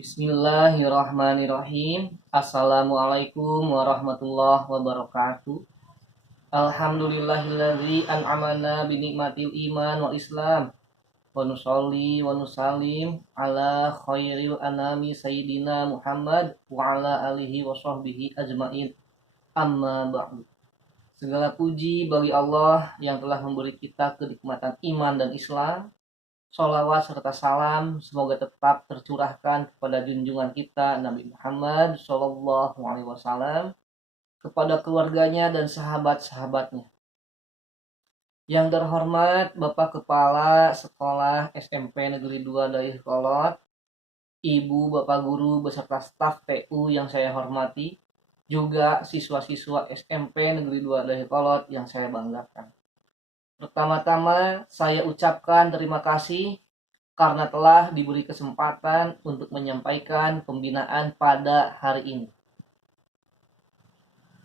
Bismillahirrahmanirrahim. Assalamualaikum warahmatullahi wabarakatuh. Alhamdulillahilladzi an'amana binikmatil iman wal islam. Wa nusolli wa nusalim ala khairil anami sayyidina Muhammad wa ala alihi wa sahbihi ajmain. Amma ba'du. Segala puji bagi Allah yang telah memberi kita kenikmatan iman dan Islam. Sholawat serta salam semoga tetap tercurahkan kepada junjungan kita Nabi Muhammad Shallallahu Alaihi Wasallam, kepada keluarganya dan sahabat-sahabatnya. Yang terhormat Bapak Kepala Sekolah SMP Negeri 2 Dayakolot, Ibu Bapak Guru beserta staf TU yang saya hormati, juga siswa-siswa SMP Negeri 2 Dayakolot yang saya banggakan. Pertama-tama saya ucapkan terima kasih karena telah diberi kesempatan untuk menyampaikan pembinaan pada hari ini.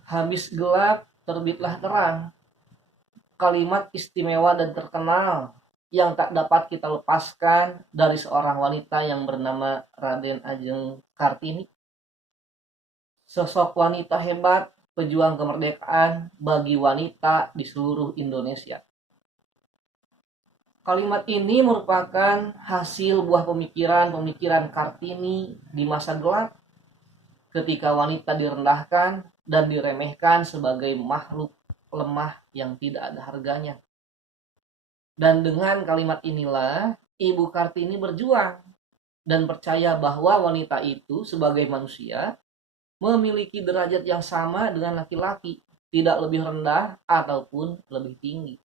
Habis gelap, terbitlah terang. Kalimat istimewa dan terkenal yang tak dapat kita lepaskan dari seorang wanita yang bernama Raden Ajeng Kartini. Sosok wanita hebat, pejuang kemerdekaan bagi wanita di seluruh Indonesia. Kalimat ini merupakan hasil buah pemikiran Kartini di masa gelap, ketika wanita direndahkan dan diremehkan sebagai makhluk lemah yang tidak ada harganya. Dan dengan kalimat inilah Ibu Kartini berjuang dan percaya bahwa wanita itu sebagai manusia memiliki derajat yang sama dengan laki-laki, tidak lebih rendah ataupun lebih tinggi.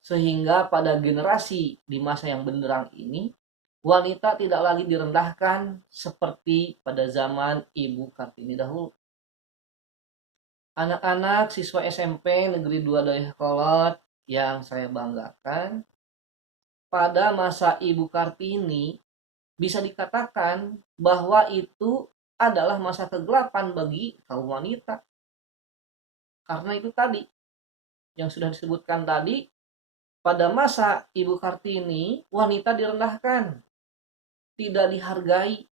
Sehingga pada generasi di masa yang benderang ini, wanita tidak lagi direndahkan seperti pada zaman Ibu Kartini dahulu. Anak-anak siswa SMP Negeri 2 Dayakolot yang saya banggakan, pada masa Ibu Kartini bisa dikatakan bahwa itu adalah masa kegelapan bagi kaum wanita. Karena itu tadi, yang sudah disebutkan tadi, pada masa Ibu Kartini, wanita direndahkan, tidak dihargai,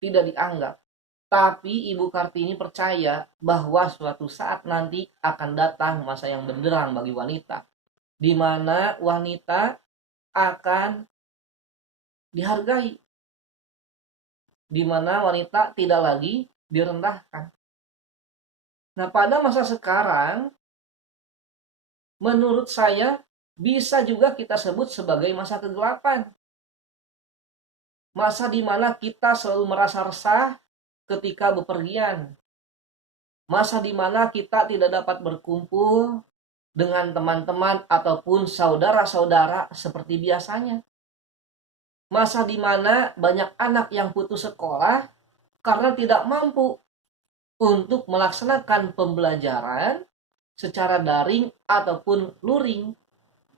tidak dianggap. Tapi Ibu Kartini percaya bahwa suatu saat nanti akan datang masa yang benderang bagi wanita, di mana wanita akan dihargai, di mana wanita tidak lagi direndahkan. Nah, pada masa sekarang, menurut saya, bisa juga kita sebut sebagai masa kegelapan. Masa di mana kita selalu merasa resah ketika bepergian. Masa di mana kita tidak dapat berkumpul dengan teman-teman ataupun saudara-saudara seperti biasanya. Masa di mana banyak anak yang putus sekolah karena tidak mampu untuk melaksanakan pembelajaran secara daring ataupun luring,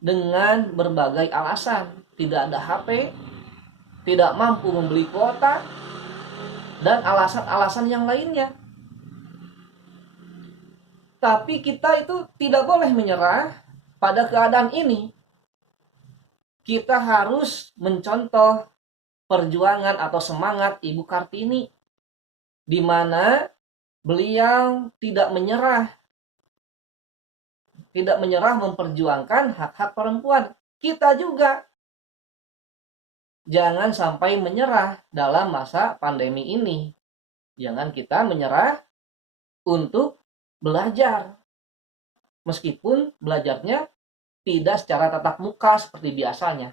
dengan berbagai alasan. Tidak ada HP, tidak mampu membeli kuota, dan alasan-alasan yang lainnya. Tapi kita itu tidak boleh menyerah pada keadaan ini. Kita harus mencontoh perjuangan atau semangat Ibu Kartini, di mana beliau tidak menyerah memperjuangkan hak-hak perempuan. Kita juga jangan sampai menyerah dalam masa pandemi ini. Jangan kita menyerah untuk belajar, meskipun belajarnya tidak secara tatap muka seperti biasanya.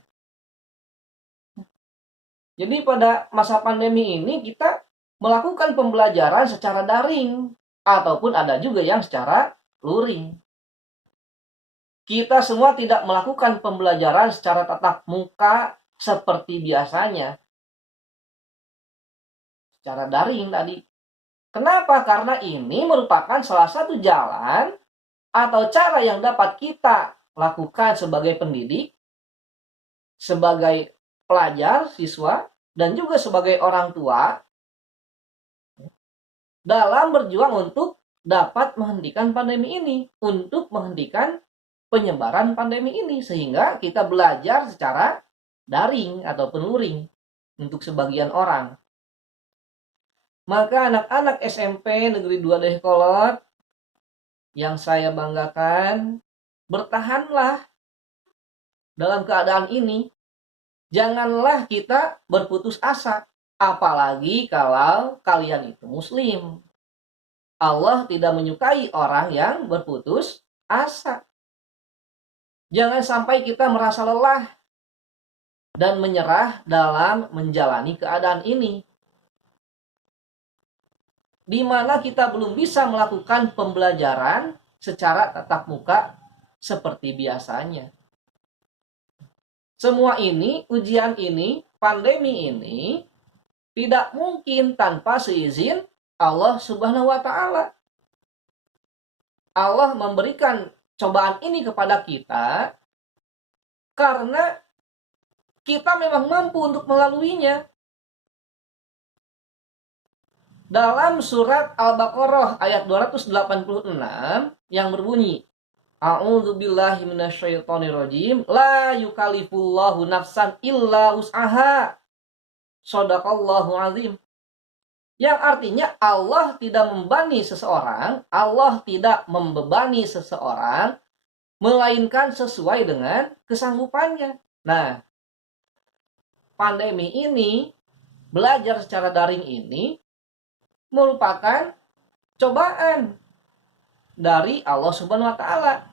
Jadi pada masa pandemi ini kita melakukan pembelajaran secara daring, ataupun ada juga yang secara luring. Kita semua tidak melakukan pembelajaran secara tatap muka seperti biasanya, secara daring tadi. Kenapa? Karena ini merupakan salah satu jalan atau cara yang dapat kita lakukan sebagai pendidik, sebagai pelajar, siswa, dan juga sebagai orang tua dalam berjuang untuk dapat menghentikan pandemi ini, untuk menghentikan penyebaran pandemi ini, sehingga kita belajar secara daring ataupun luring untuk sebagian orang. Maka anak-anak SMP Negeri 2 Dayakolot yang saya banggakan, bertahanlah dalam keadaan ini. Janganlah kita berputus asa, apalagi kalau kalian itu muslim. Allah tidak menyukai orang yang berputus asa. Jangan sampai kita merasa lelah dan menyerah dalam menjalani keadaan ini, di mana kita belum bisa melakukan pembelajaran secara tatap muka seperti biasanya. Semua ini, ujian ini, pandemi ini, tidak mungkin tanpa seizin Allah Subhanahu wa Ta'ala. Allah memberikan cobaan ini kepada kita karena kita memang mampu untuk melaluinya. Dalam surat Al-Baqarah ayat 286 yang berbunyi, A'udzubillahi minasyaitonirrajim. La yukallifullahu nafsan illa wus'aha. Shadaqallahu azim. Yang artinya Allah tidak membebani seseorang, Allah tidak membebani seseorang, melainkan sesuai dengan kesanggupannya. Nah, pandemi ini, belajar secara daring ini, merupakan cobaan dari Allah Subhanahu wa Ta'ala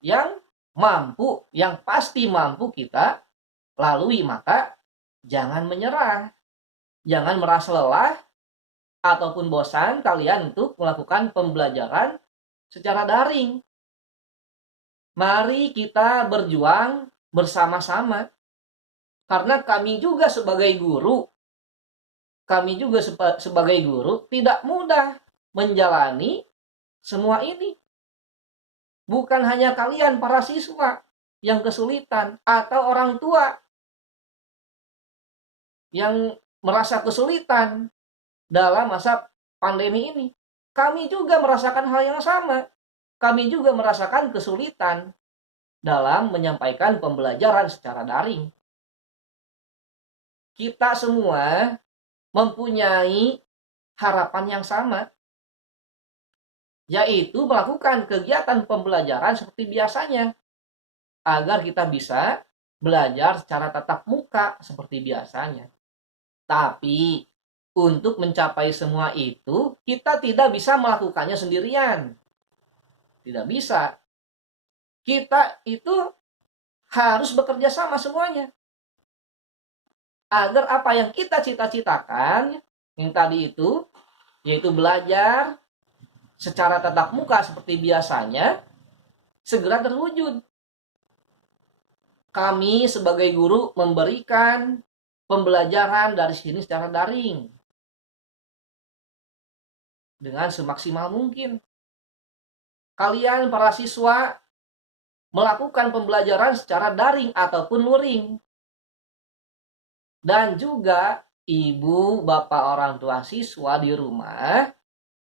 yang mampu, yang pasti mampu kita lalui. Maka jangan menyerah, jangan merasa lelah ataupun bosan kalian untuk melakukan pembelajaran secara daring. Mari kita berjuang bersama-sama, karena kami juga sebagai guru, tidak mudah menjalani semua ini. Bukan hanya kalian para siswa yang kesulitan atau orang tua yang merasa kesulitan dalam masa pandemi ini. Kami juga merasakan hal yang sama. Kami juga merasakan kesulitan dalam menyampaikan pembelajaran secara daring. Kita semua mempunyai harapan yang sama, yaitu melakukan kegiatan pembelajaran seperti biasanya, agar kita bisa belajar secara tatap muka seperti biasanya. Tapi untuk mencapai semua itu, kita tidak bisa melakukannya sendirian. Tidak bisa. Kita itu harus bekerja sama semuanya, agar apa yang kita cita-citakan, yang tadi itu, yaitu belajar secara tatap muka seperti biasanya, segera terwujud. Kami sebagai guru memberikan pembelajaran dari sini secara daring dengan semaksimal mungkin. Kalian para siswa melakukan pembelajaran secara daring ataupun luring. Dan juga ibu, bapak, orang tua siswa di rumah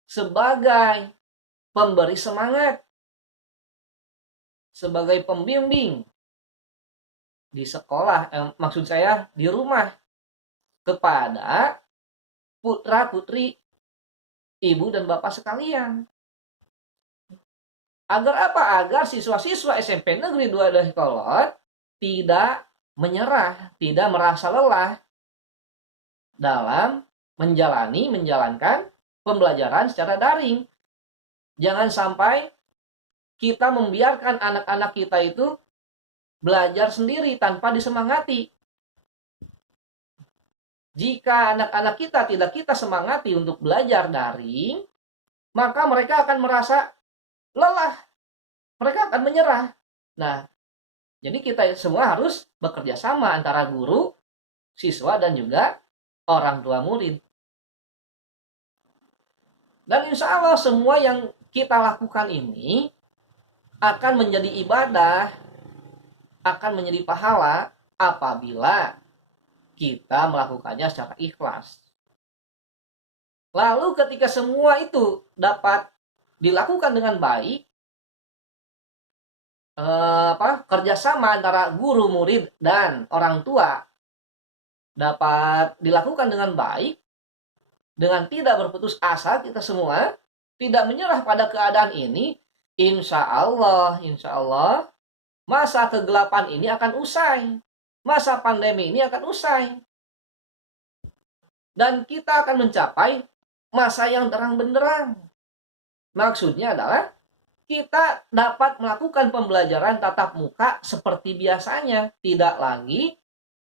sebagai pemberi semangat, sebagai pembimbing di sekolah, maksud saya di rumah, kepada putra-putri ibu dan bapak sekalian. Agar apa? Agar siswa-siswa SMP Negeri 2 Dayakolot tidak menyerah, tidak merasa lelah dalam menjalankan pembelajaran secara daring. Jangan sampai kita membiarkan anak-anak kita itu belajar sendiri tanpa disemangati. Jika anak-anak kita tidak kita semangati untuk belajar daring, maka mereka akan merasa lelah, mereka akan menyerah. Nah, jadi kita semua harus bekerja sama antara guru, siswa, dan juga orang tua murid. Dan insya Allah semua yang kita lakukan ini akan menjadi ibadah, akan menjadi pahala apabila kita melakukannya secara ikhlas. Lalu ketika semua itu dapat dilakukan dengan baik, kerjasama antara guru, murid, dan orang tua dapat dilakukan dengan baik, dengan tidak berputus asa kita semua, tidak menyerah pada keadaan ini, insya Allah, masa kegelapan ini akan usai. Masa pandemi ini akan usai. Dan kita akan mencapai masa yang terang benderang. Maksudnya adalah kita dapat melakukan pembelajaran tatap muka seperti biasanya. Tidak lagi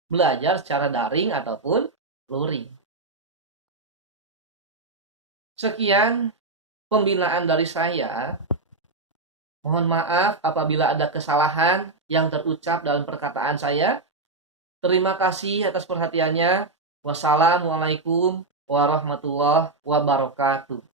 belajar secara daring ataupun luring. Sekian pembinaan dari saya. Mohon maaf apabila ada kesalahan yang terucap dalam perkataan saya. Terima kasih atas perhatiannya. Wassalamualaikum warahmatullahi wabarakatuh.